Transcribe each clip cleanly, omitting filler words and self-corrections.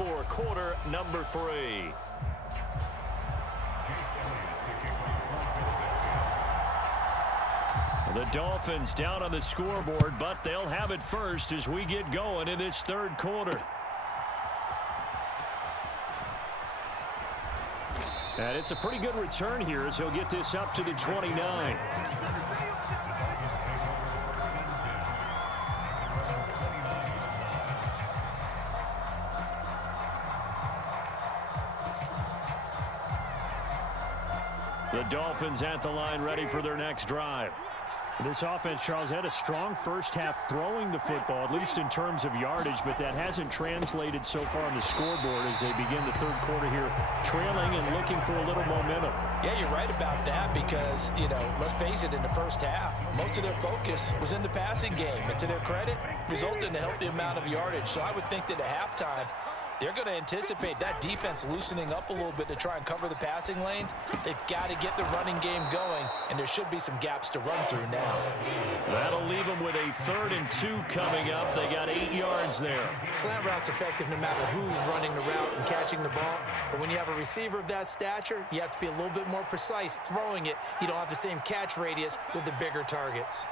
for quarter number 3. The Dolphins down on the scoreboard, but they'll have it first as we get going in this third quarter. And it's a pretty good return here as he'll get this up to the 29. The Dolphins at the line ready for their next drive. This offense, Charles, had a strong first half throwing the football, at least in terms of yardage, but that hasn't translated so far on the scoreboard as they begin the third quarter here, trailing and looking for a little momentum. Yeah, you're right about that because, let's face it, in the first half, most of their focus was in the passing game. And to their credit, resulted in a healthy amount of yardage. So I would think that at halftime, they're going to anticipate that defense loosening up a little bit to try and cover the passing lanes. They've got to get the running game going, and there should be some gaps to run through now. That'll leave them with a 3rd and 2 coming up. They got 8 yards there. Slant route's effective no matter who's running the route and catching the ball. But when you have a receiver of that stature, you have to be a little bit more precise throwing it. You don't have the same catch radius with the bigger targets.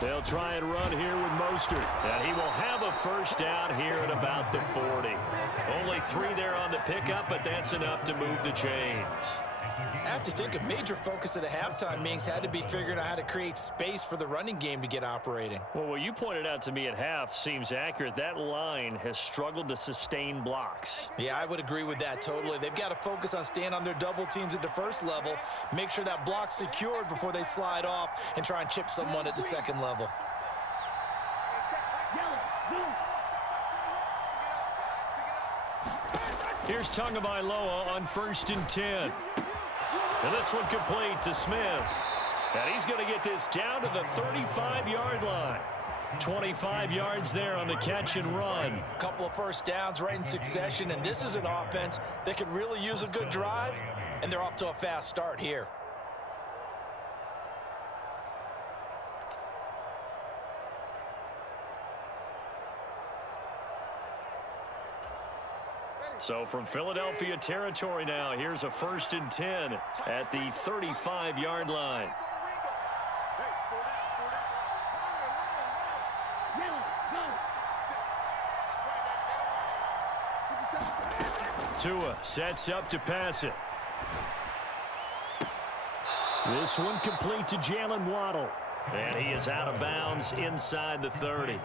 They'll try and run here with Mostert, and he will have a first down here at about the 40. Only 3 there on the pickup, but that's enough to move the chains. I have to think a major focus at the halftime meetings had to be figuring out how to create space for the running game to get operating. Well, what you pointed out to me at half seems accurate. That line has struggled to sustain blocks. Yeah, I would agree with that totally. They've got to focus on staying on their double teams at the first level, make sure that block's secured before they slide off and try and chip someone at the second level. Here's Tagovailoa on 1st and 10. And this one complete to Smith. And he's going to get this down to the 35-yard line. 25 yards there on the catch and run. A couple of first downs right in succession, and this is an offense that could really use a good drive, and they're off to a fast start here. So from Philadelphia territory now, here's a 1st and 10 at the 35-yard line. Tua sets up to pass it. This one complete to Jalen Waddle. And he is out of bounds inside the 30.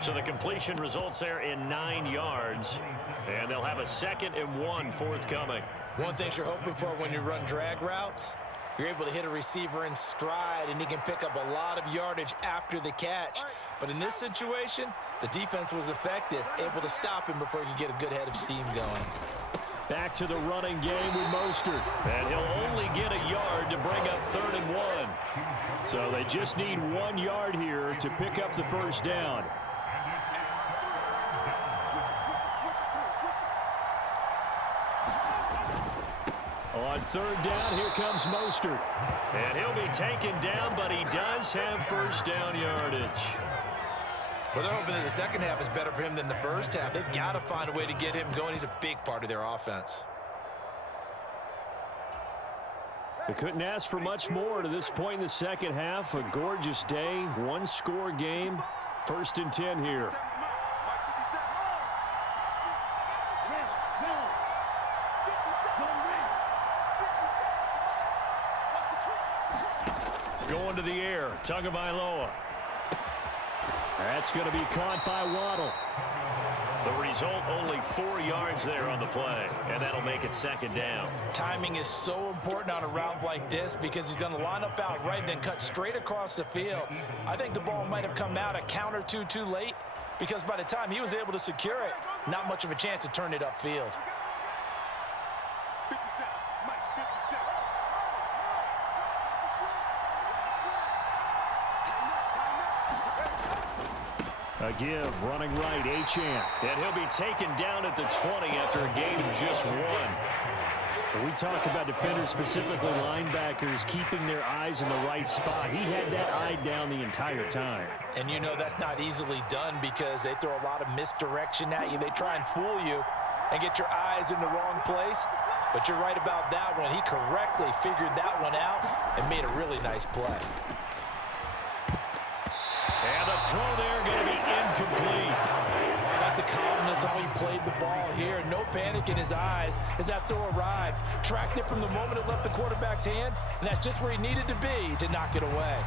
So the completion results there in 9 yards. And they'll have a 2nd and 1 forthcoming. One thing you're hoping for when you run drag routes, you're able to hit a receiver in stride, and he can pick up a lot of yardage after the catch. But in this situation, the defense was effective, able to stop him before he could get a good head of steam going. Back to the running game with Mostert. And he'll only get a yard to bring up 3rd and 1. So they just need 1 yard here to pick up the first down. On 3rd down, here comes Mostert. And he'll be taken down, but he does have first down yardage. Well, they're hoping that the second half is better for him than the first half. They've got to find a way to get him going. He's a big part of their offense. They couldn't ask for much more to this point in the second half. A gorgeous day, 1-score game. 1st and 10 here. Going to the air, Tagovailoa. That's going to be caught by Waddle. The result, only 4 yards there on the play, and that'll make it 2nd down. Timing is so important on a route like this because he's going to line up out right, then cut straight across the field. I think the ball might have come out a count or two too late because by the time he was able to secure it, not much of a chance to turn it upfield. A give, running right, Achane. And he'll be taken down at the 20 after a gain of just 1. We talk about defenders, specifically linebackers, keeping their eyes in the right spot. He had that eye down the entire time. And you know that's not easily done because they throw a lot of misdirection at you. They try and fool you and get your eyes in the wrong place. But you're right about that one. He correctly figured that one out and made a really nice play. And the throw there going to be incomplete. I like the calmness how he played the ball here. No panic in his eyes as that throw arrived. Tracked it from the moment it left the quarterback's hand, and that's just where he needed to be to knock it away.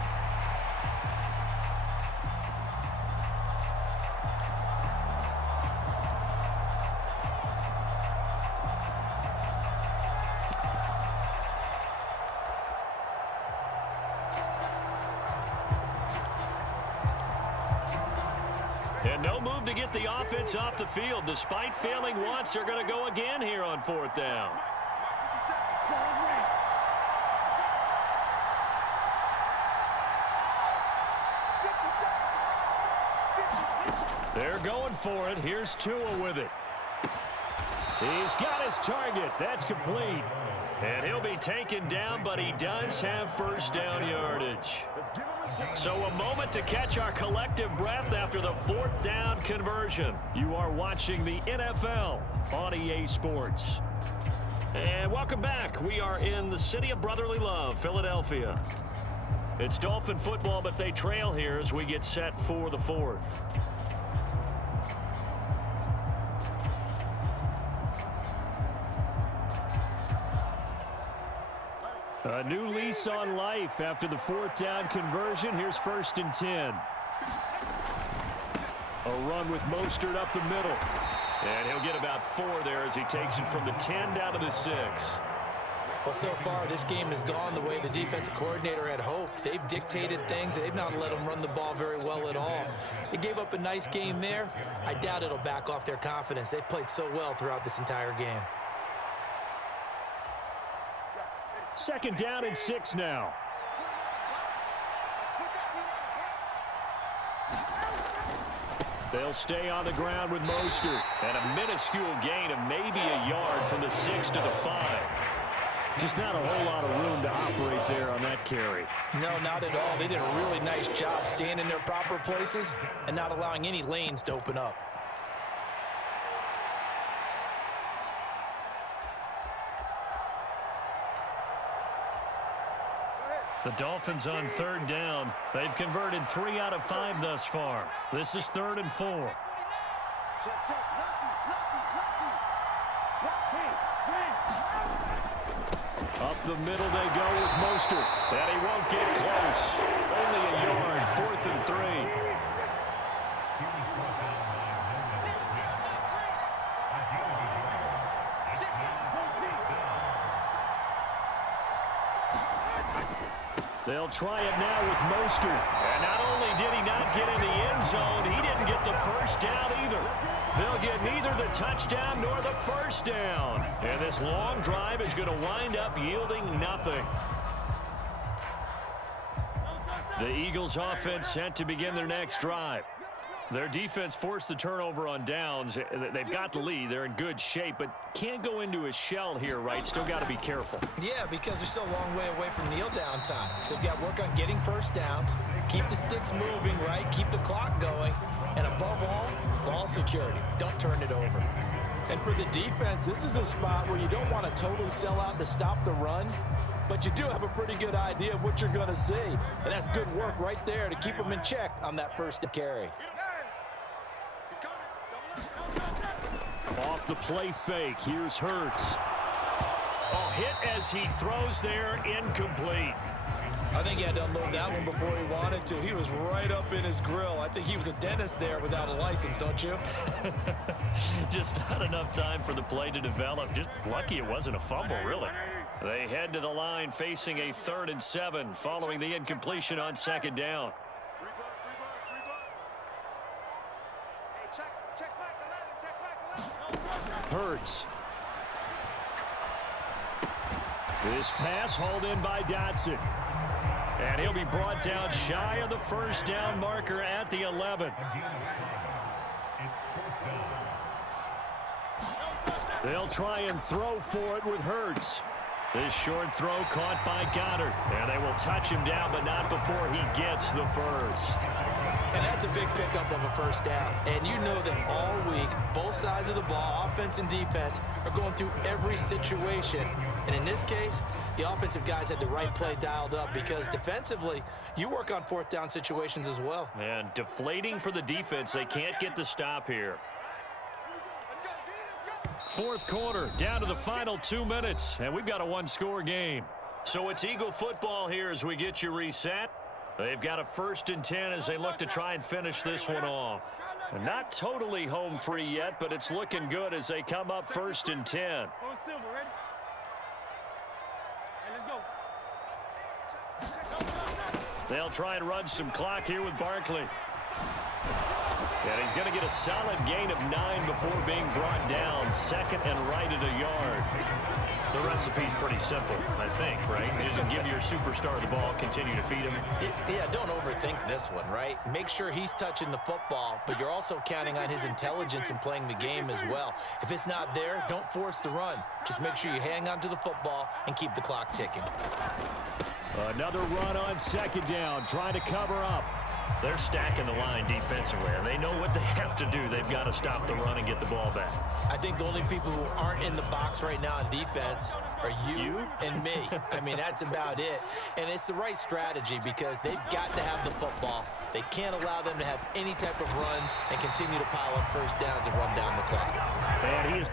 And no move to get the offense off the field. Despite failing once, they're going to go again here on 4th down. They're going for it. Here's Tua with it. He's got his target. That's complete. And he'll be taken down, but he does have first down yardage. So a moment to catch our collective breath after the 4th down conversion. You are watching the NFL on EA Sports. And welcome back. We are in the city of brotherly love, Philadelphia. It's Dolphin football, but they trail here as we get set for the 4th. A new lease on life after the 4th down conversion. Here's 1st and 10. A run with Mostert up the middle. And he'll get about 4 there as he takes it from the 10 down to the 6. Well, so far, this game has gone the way the defensive coordinator had hoped. They've dictated things. They've not let them run the ball very well at all. They gave up a nice game there. I doubt it'll back off their confidence. They've played so well throughout this entire game. 2nd down and 6 now. They'll stay on the ground with Mostert. And a minuscule gain of maybe a yard from the 6 to the 5. Just not a whole lot of room to operate there on that carry. No, not at all. They did a really nice job staying in their proper places and not allowing any lanes to open up. The Dolphins on 3rd down. They've converted 3 out of 5 thus far. This is 3rd and 4. Up the middle they go with Mostert. And he won't get close. Only a yard. 4th and 3. They'll try it now with Mostert. And not only did he not get in the end zone, he didn't get the first down either. They'll get neither the touchdown nor the first down. And this long drive is going to wind up yielding nothing. The Eagles offense set to begin their next drive. Their defense forced the turnover on downs. They've got the lead. They're in good shape, but can't go into a shell here, right? Still got to be careful. Yeah, because they're still a long way away from kneel down time. So you've got to work on getting first downs, keep the sticks moving, right? Keep the clock going. And above all, ball security. Don't turn it over. And for the defense, this is a spot where you don't want to totally sell out to stop the run, but you do have a pretty good idea of what you're going to see. And that's good work right there to keep them in check on that first carry. Off the play fake, here's Hurts. Oh, hit as he throws there, incomplete. I think he had to unload that one before he wanted to. He was right up in his grill. I think he was a dentist there without a license, don't you? Just not enough time for the play to develop. Just lucky it wasn't a fumble, really. They head to the line facing a 3rd and 7 following the incompletion on 2nd down. Hurts. This pass hauled in by Dotson. And he'll be brought down shy of the first down marker at the 11. They'll try and throw for it with Hurts. This short throw caught by Goddard. And they will touch him down, but not before he gets the first. And that's a big pickup of a first down. And you know that all week, both sides of the ball, offense and defense, are going through every situation. And in this case, the offensive guys had the right play dialed up because defensively, you work on fourth down situations as well. And deflating for the defense. They can't get the stop here. Fourth quarter, down to the final 2 minutes, and we've got a one-score game. So it's Eagle football here as we get you reset. They've got a 1st and 10 as they look to try and finish this one off. And not totally home free yet, but it's looking good as they come up 1st and 10. They'll try and run some clock here with Barkley. And he's going to get a solid gain of 9 before being brought down. Second and right at a yard. The recipe's pretty simple, I think, right? You just give your superstar the ball, continue to feed him. Yeah, don't overthink this one, right? Make sure he's touching the football, but you're also counting on his intelligence in playing the game as well. If it's not there, don't force the run. Just make sure you hang on to the football and keep the clock ticking. Another run on 2nd down, trying to cover up. They're stacking the line defensively, and they know what they have to do. They've got to stop the run and get the ball back. I think the only people who aren't in the box right now on defense are you and me. I mean, that's about it. And it's the right strategy because they've got to have the football. They can't allow them to have any type of runs and continue to pile up first downs and run down the clock. And he is